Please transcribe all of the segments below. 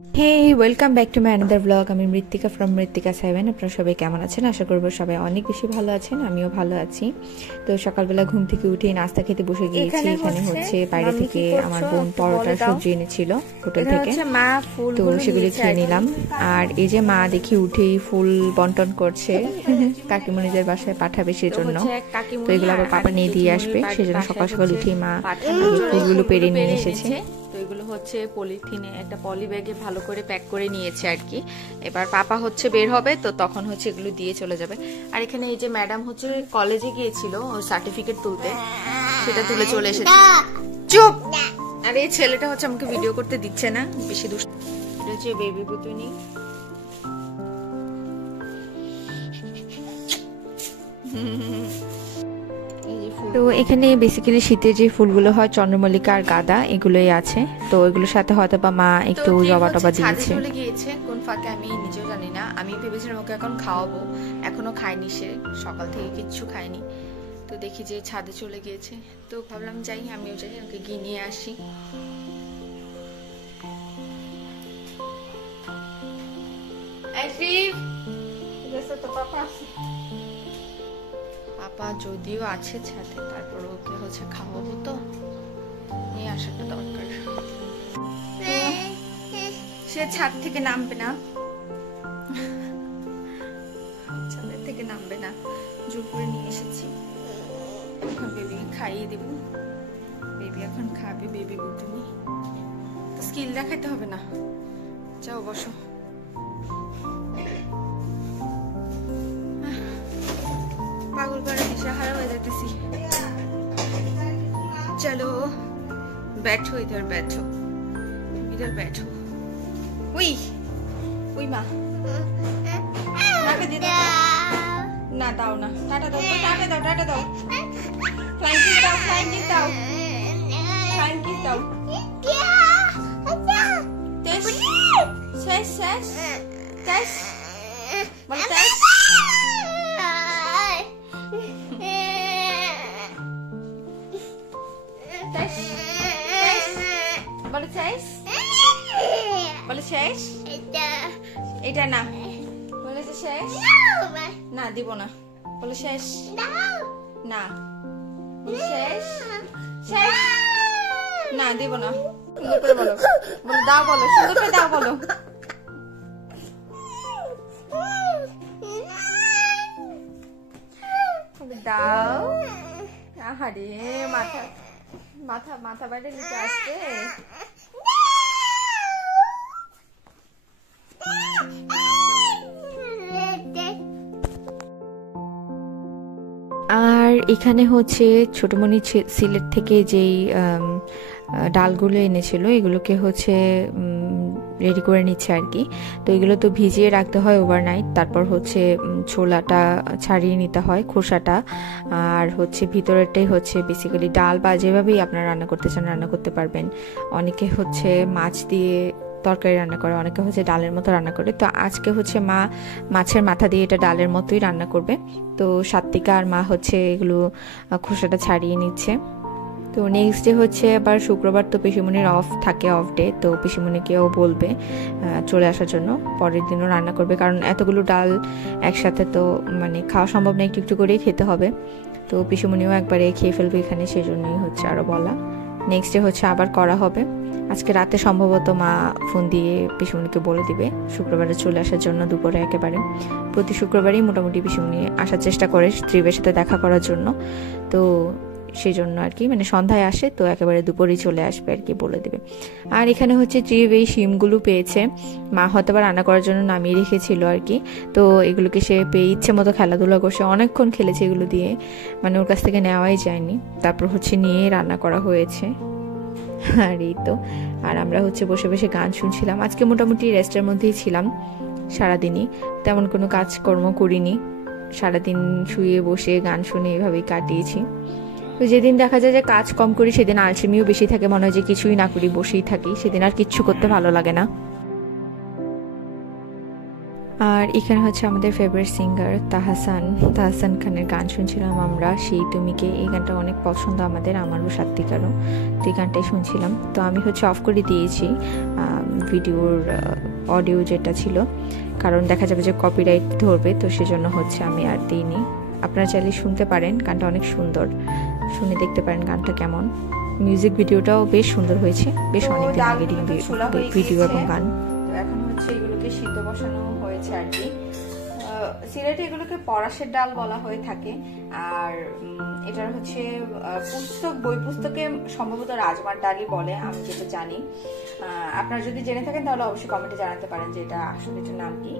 Hey welcome back to my another blog. আমি Mrittika from মৃত্তিকা 7। আপনারা সবাই কেমন আছেন? আশা করবো সবাই অনেক বেশি ভালো আছেন, আমিও ভালো আছি। তো সকালবেলা ঘুম থেকে উঠে নাস্তা খেতে বসে গিয়েছি। এখানে হচ্ছে বাইরে থেকে আমার বোন পরোটা সবজি এনেছিল হোটেল থেকে, তো সেগুলি খেয়ে নিলাম। আর এই যে মা দেখি উঠেই ফুল বন্টন করছে কাকিমণিদের বাসায় পাঠাবে সেজন্য। তো এগুলো আবার পাপা নিয়ে দিয়ে আসবে, সেজন্য সকাল সকাল উঠেই মা ফুলগুলো পেরে নিয়ে এসেছে। তো এগুলো হচ্ছে পলিথিনে একটা পলি ব্যাগে ভালো করে প্যাক করে নিয়েছে আর কি। এবার পাপা হচ্ছে বের হবে, তো তখন হচ্ছে এগুলো দিয়ে চলে যাবে। আর এখানে এই যে ম্যাডাম হচ্ছে কলেজে গিয়েছিল ওর সার্টিফিকেট তুলতে, সেটা তুলে চলে এসেছে। চুপ! আর এই ছেলেটা হচ্ছে আমাকে ভিডিও করতে দিচ্ছে না, বেশি দুষ্ট। এটা হচ্ছে বেবি বুতুনি। তো এখানে বেসিক্যালি শীতের যে ফুলগুলো হয় চন্দ্রমল্লিকা আর গাঁদা, এগুলোই আছে। তো এগুলোর সাথে হয়তো বা মা একটু জবা টবা দিয়েছে। চলে গিয়েছে কোন ফাঁকে আমি নিজেও জানি না। আমি ভেবেছিলাম ওকে এখন খাওয়াবো, এখনো খায়নি, সে সকাল থেকে কিচ্ছু খায়নি। তো দেখি যে ছাদে চলে গিয়েছে, তো ভাবলাম যাই, আমিও যাই, ওকে গিয়ে নিয়ে আসি। পাপা যদিও আছে ছাদে, তারপর ওকে হচ্ছে খাওয়াবো, তো নিয়ে আসাটা দরকার। সে ছাদ থেকে নামবে না, ছাদের থেকে নামবে না, জোর করে নিয়ে এসেছি। এখন বেবিকে খাইয়ে দেব, বেবি এখন খাবে। বেবি বুতুনি তো স্কিল দেখাইতে হবে না, যাও বসো। পাগল করে দিশাহারা হয়ে যেতেছি। চলো बैठो, इधर बैठो, इधर बैठो। उई उई माँ ना दाओ ना, टाटा दो, टाटा दो, टाटा दो, फ्लाइंग किस दाओ, फ्लाइंग किस दाओ, फ्लाइंग किस दाओ। टेस सेस सेस टेस बोल टेस। বলে শেষ, বলে শেষ, এটা না, বলে শেষ না, দিব না, বলে শেষ না, বলে শেষ, শেষ না, দিব না। সুন্দর করে বলো, বলো দাও, বলো সুন্দর করে দাও, বলো দাও। আহারে মাথা মাথা মাথা বাইরে নিচে আসছে। আর এখানে হচ্ছে ছোটমণি সিলেট থেকে যেই ডালগুলো এনেছিল, এগুলোকে হচ্ছে রেডি করে নিচ্ছে আর কি। তো এগুলো তো ভিজিয়ে রাখতে হয় ওভারনাইট, তারপর হচ্ছে ছোলাটা ছাড়িয়ে নিতে হয়, খোসাটা। আর হচ্ছে ভিতরেরটাই হচ্ছে বেসিক্যালি ডাল, বা যেভাবেই আপনারা রান্না করতে চান রান্না করতে পারবেন। অনেকে হচ্ছে মাছ দিয়ে তরকারি রান্না করে, অনেকে হচ্ছে ডালের মতো রান্না করে। তো আজকে হচ্ছে মা মাছের মাথা দিয়ে এটা ডালের মতোই রান্না করবে। তো সাত্বিকা আর মা হচ্ছে এগুলো খোসাটা ছাড়িয়ে নিচ্ছে। তো নেক্সট ডে হচ্ছে আবার শুক্রবার, তো পিসিমণির অফ থাকে, অফ ডে। তো পিসিমণিকেও বলবে চলে আসার জন্য, পরের দিনও রান্না করবে, কারণ এতগুলো ডাল একসাথে তো মানে খাওয়া সম্ভব না, একটু একটু করেই খেতে হবে। তো পিসিমণিও একবারে খেয়ে ফেলবে এখানে, সেজন্যই হচ্ছে আরও বলা। নেক্সট ডে হচ্ছে আবার করা হবে। আজকে রাতে সম্ভবত মা ফোন দিয়ে পিসিমণিকে বলে দিবে শুক্রবারে চলে আসার জন্য দুপুরে একেবারে। প্রতি শুক্রবারই মোটামুটি পিসিমণি আসার চেষ্টা করে ত্রিবের সাথে দেখা করার জন্য। তো সেই জন্য আর কি, মানে সন্ধ্যায় আসে, তো একেবারে দুপুরেই চলে আসবে আর কি, বলে দেবে। আর এখানে হচ্ছে ত্রিব এই শিমগুলো পেয়েছে, মা হয়তো বা রান্না করার জন্য নামিয়ে রেখেছিল আর কি। তো এগুলোকে সে পেয়ে ইচ্ছে মতো খেলাধুলা করছে, অনেকক্ষণ খেলেছে এগুলো দিয়ে, মানে ওর কাছ থেকে নেওয়াই যায়নি। তারপর হচ্ছে নিয়ে রান্না করা হয়েছে। আর এই তো, আর আমরা হচ্ছে বসে বসে গান শুনছিলাম। আজকে মোটামুটি রেস্টের মধ্যেই ছিলাম সারাদিনই, তেমন কোনো কাজকর্ম করিনি, সারাদিন শুয়ে বসে গান শুনে এভাবেই কাটিয়েছি। তো যেদিন দেখা যায় যে কাজ কম করি, সেদিন আলসেমিও বেশি থাকে, মনে হয় যে কিছুই না করি, বসেই থাকি, সেদিন আর কিচ্ছু করতে ভালো লাগে না। আর এখানে হচ্ছে আমাদের ফেভারিট সিঙ্গার তাহসান খানের গান শুনছিলাম আমরা, সেই তুমিকে। এই গানটা অনেক পছন্দ আমারও সাত্বিকারও। তো এই গানটাই শুনছিলাম। তো আমি হচ্ছে অফ করে দিয়েছি ভিডিওর অডিও যেটা ছিল, কারণ দেখা যাবে যে কপিরাইট ধরবে, তো সেজন্য হচ্ছে আমি আর দিইনি। আপনারা চাইলে শুনতে পারেন, গানটা অনেক সুন্দর, শুনে দেখতে পারেন গানটা কেমন। মিউজিক ভিডিওটাও বেশ সুন্দর হয়েছে, বেশ অনেকদিন আগের ভিডিও এবং গান। তো এখন হচ্ছে এগুলোকে সিদ্ধ বসানো হয়েছে আর কি। সিলেটে এগুলোকে পরাশের ডাল বলা হয়ে থাকে। আর এটার হচ্ছে বই পুস্তকে সম্ভবত রাজমার ডালই বলে, আমি যেটা জানি। আপনারা যদি জেনে থাকেন তাহলে অবশ্যই কমেন্টে জানাতে পারেন যে এটা আসলে এটার নাম কি।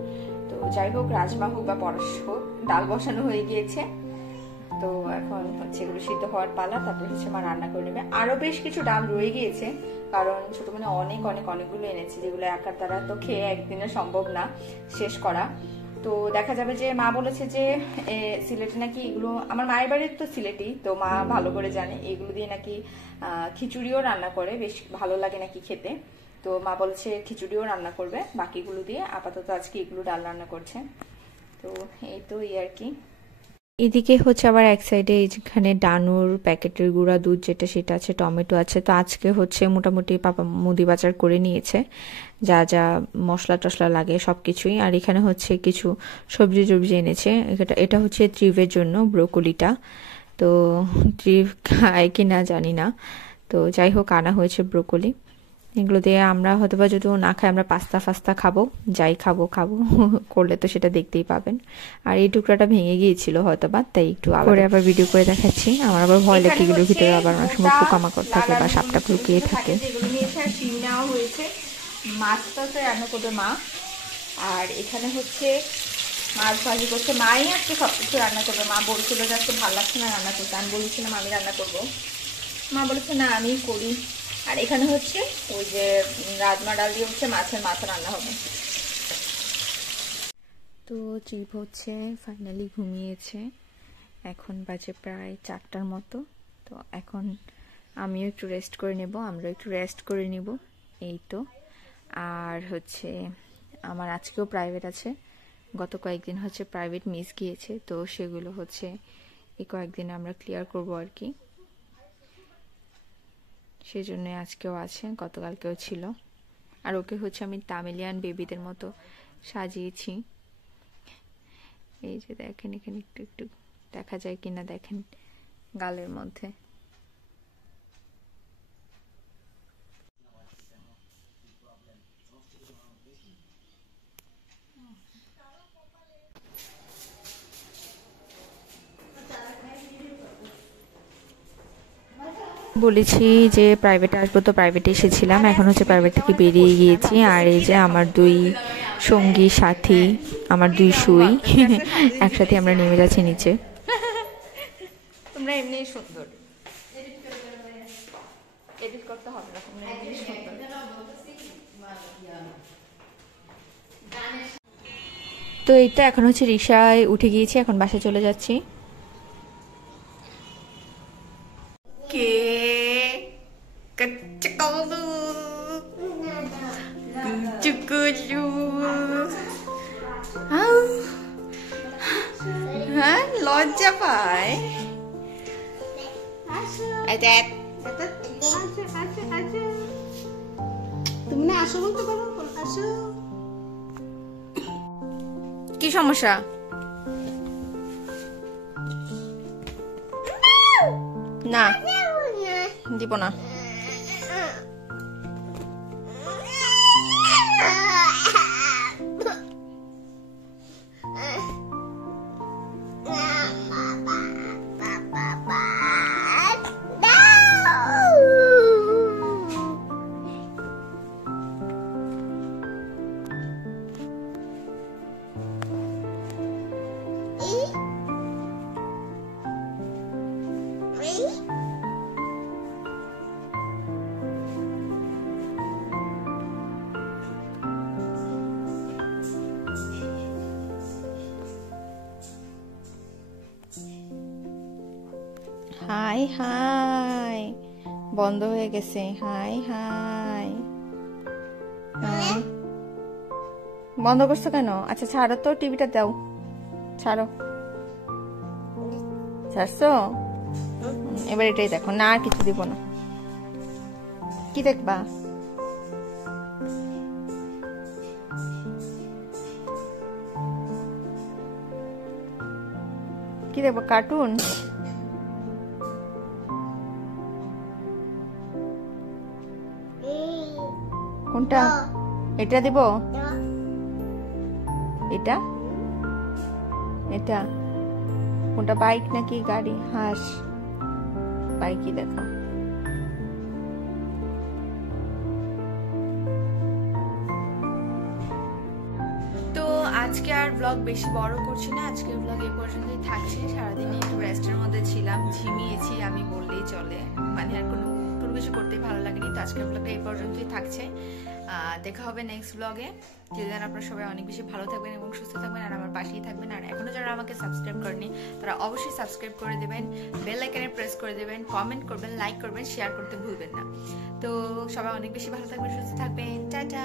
তো যাই হোক, রাজমা হোক বা পরাশ হোক, ডাল বসানো হয়ে গিয়েছে। তো এখন হচ্ছে এগুলো সিদ্ধ হওয়ার পালা, তারপরে হচ্ছে মা রান্না করে নেবে। আরো বেশ কিছু ডাল রয়ে গিয়েছে, কারণ ছোট মানে অনেকগুলো এনেছি, যেগুলো একার দ্বারা তো খেয়ে একদিনে সম্ভব না শেষ করা। তো দেখা যাবে যে মা বলেছে যে সিলেটে নাকি এগুলো, আমার মায়ের বাড়ির তো সিলেটি, তো মা ভালো করে জানে, এগুলো দিয়ে নাকি খিচুড়িও রান্না করে, বেশ ভালো লাগে নাকি খেতে। তো মা বলেছে খিচুড়িও রান্না করবে বাকিগুলো দিয়ে। আপাতত আজকে এগুলো ডাল রান্না করছে। তো এই তো আর কি। এদিকে হচ্ছে আবার এক সাইডে যেখানে ডানুর প্যাকেটের গুঁড়া দুধ যেটা, সেটা আছে, টমেটো আছে। তো আজকে হচ্ছে মোটামুটি পাপা মুদি বাজার করে নিয়েছে, যা যা মশলা টশলা লাগে সব কিছুই। আর এখানে হচ্ছে কিছু সবজি টবজি এনেছে। এটা হচ্ছে ট্রিভের জন্য ব্রোকলিটা। তো ট্রিভ খায় কি না জানি না, তো যাই হোক আনা হয়েছে ব্রোকলি। এগুলো দিয়ে আমরা হয়তো বা যদি না খাই, আমরা পাস্তা খাবো, যাই খাবো করলে তো সেটা দেখতেই পাবেন। আর এই টুকরাটা ভেঙে গিয়েছিল হয়তো বা, তাই একটু আবার ভিডিও করে দেখাচ্ছি। আমার আবার ভয় লাগে এগুলোর ভিতরে আবার অনেক সময় পোকামাকড় থাকে বা সাপটা লুকিয়ে থাকে। এগুলো নিয়েছে আর শিম নেওয়া হয়েছে। মাছটা তো রান্না করবে মা। আর এখানে হচ্ছে মাছ ভাজি করছে মাই, আজকে সবকিছু রান্না করবে। মা বলছিল যে আজকে ভালো লাগছে না রান্না করতে, আমি বলেছিলাম আমি রান্না করবো, মা বলেছে না আমিই করি। আর এখানে হচ্ছে ওই যে রাজমা ডাল দিয়ে হচ্ছে মাছের মাথা রান্না হবে। তো ট্রিপ হচ্ছে ফাইনালি ঘুমিয়েছে, এখন বাজে প্রায় 4টার মতো। তো এখন আমিও একটু রেস্ট করে নেব, আমরা একটু রেস্ট করে নিব, এই তো। আর হচ্ছে আমার আজকেও প্রাইভেট আছে, গত কয়েকদিন হচ্ছে প্রাইভেট মিস গিয়েছে, তো সেগুলো হচ্ছে এই কয়েকদিনে আমরা ক্লিয়ার করব আর কি। সেজন্য আজকেও আছে, গতকালকেও ছিল। আর ওকে হচ্ছে আমি তামিলিয়ান বেবিদের মতো সাজিয়েছি। এই যে দেখেন, এখানে একটু একটু দেখা যায় কিনা দেখেন গালের মধ্যে। বলেছি যে প্রাইভেটে আসবো, তো প্রাইভেটে এসেছিলাম, এখন হচ্ছে প্রাইভেট থেকে বেরিয়ে গিয়েছি। আর এই যে আমার দুই সঙ্গী সাথী, আমার দুই সুই একসাথে আমরা নেমে যাচ্ছি নিচে। তোমরা এমনি সুন্দর, এডিট করতে হবে না, তোমরা এমনি সুন্দর। তো এই তো এখন হচ্ছে রিক্সায় উঠে গিয়েছি, এখন বাসায় চলে যাচ্ছি। কে হ্যাঁ, লজ্জা পায়। তুমি না আসো বলতে পারো, আসো। কি সমস্যা? না দিব না। হাই হাই, বন্ধ হয়ে গেছে। হাই হাই, বন্ধ করছো কেন? আচ্ছা ছাড়ো তো, টিভিটা দাও, ছাড়ো। ছাড়ছো? এবার এটাই দেখো, না আর কিছু দিব না। কি দেখবা? কি দেখবো? কার্টুন? কোনটা? এটা দিব? এটা? এটা কোনটা, বাইক নাকি গাড়ি? হাঁস। বাইকই দেখো। তো আজকে আর ব্লগ বেশি বড় করছি না, আজকের ব্লগ এই পর্যন্তই থাকছে। সারাদিনে একটু রেস্টের মধ্যে ছিলাম, ঝিমিয়েছি আমি বললেই চলে, মানে আর কোনো কিছু করতে ভালো লাগেনি। তো আজকের ব্লগটা এই পর্যন্তই থাকছে, দেখা হবে নেক্সট ব্লগে। যদি আপনারা সবাই অনেক বেশি ভালো থাকবেন এবং সুস্থ থাকবেন আর আমার পাশেই থাকবেন। আর এখনো যারা আমাকে সাবস্ক্রাইব করেনি তারা অবশ্যই সাবস্ক্রাইব করে দেবেন, বেল আইকনে প্রেস করে দেবেন, কমেন্ট করবেন, লাইক করবেন, শেয়ার করতে ভুলবেন না। তো সবাই অনেক বেশি ভালো থাকবেন, সুস্থ থাকবেন, টাটা।